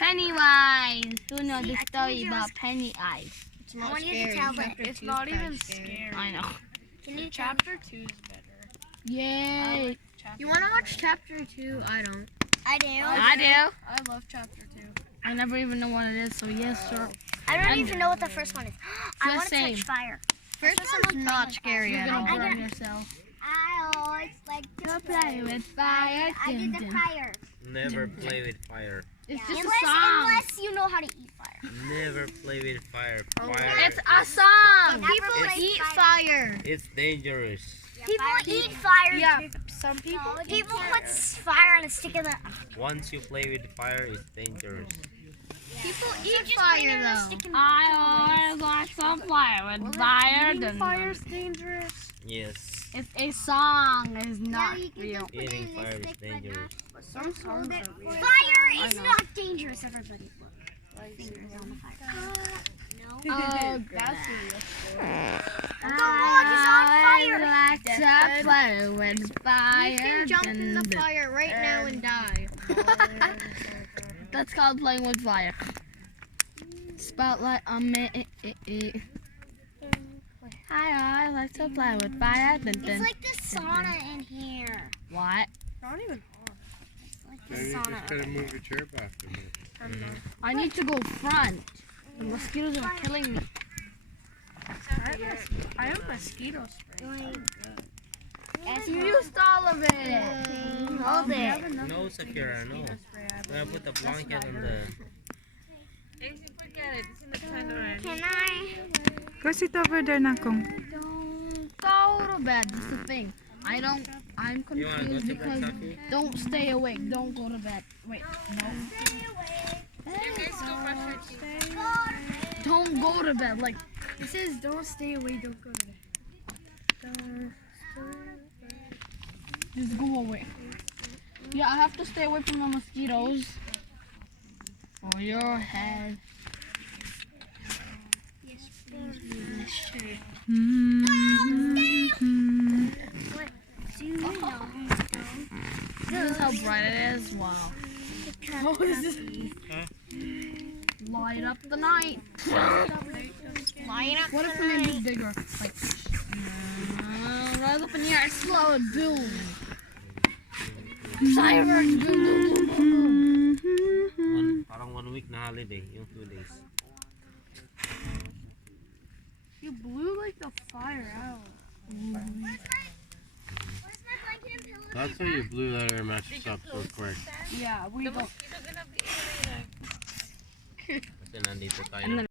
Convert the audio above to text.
Pennywise. Who knows the story about Pennywise? It's not scary. It's not even scary. I know. Chapter 2 is better. Yay. You want to watch chapter 2? I don't. I do. I love chapter 2. I never even know what it is, so yes, sir. I don't even know what the first one is. I want to same. touch fire. First one's not scary You're at gonna all. burn yourself. I always like to Play with fire. I did the fire. Never play with fire. It's just a Unless, song. unless you know how to eat fire. Never play with fire. It's Fire. a song. People Eat fire. It's dangerous. People eat fire. Yeah, some people. People put fire on a stick in the. Once you play with fire, it's dangerous. People eat fire though. I always like some fire with fire. Eating fire's dangerous. Yes. It's a song. It's not real. Eating fire is dangerous. Some songs are real. Fire is not dangerous. Everybody, look. Fingers on the fire. No. Oh, That's real. The log is on fire. I like to play with fire. You can jump in the fire right now and die. That's called playing with fire. Spotlight on me. I like to play with fire. Dun, dun. It's like the sauna in here. What? Not even hot. It's like the Maybe you just sauna. gotta move your chair back a bit. I need to go front. The mosquitoes are killing me. I have mosquito spray. You used all of it. Hold it. No, Sakira, no. We have put the blanket on the. Can I? Go sit over there, Nakong. Don't go to bed. That's the thing. I'm You wanna go confused to bed, because Saki? don't stay awake. Don't go to bed. Wait, no. Don't go to bed. Like, It says don't stay away, don't go to bed. just go away. Yeah, I have to stay away from the mosquitoes. For your head. This is how bright it is. Wow. What is this? Light up the night. Line up. What if we made this bigger? Like, rise up in the air, explode, boom. Sirens, boom, boom, boom, boom. Parang 1 week na holiday, yung 2 days. You blew like the fire out. That's why you blew that air mattress up so quick. Yeah, we don't. Kasi nandito tayo.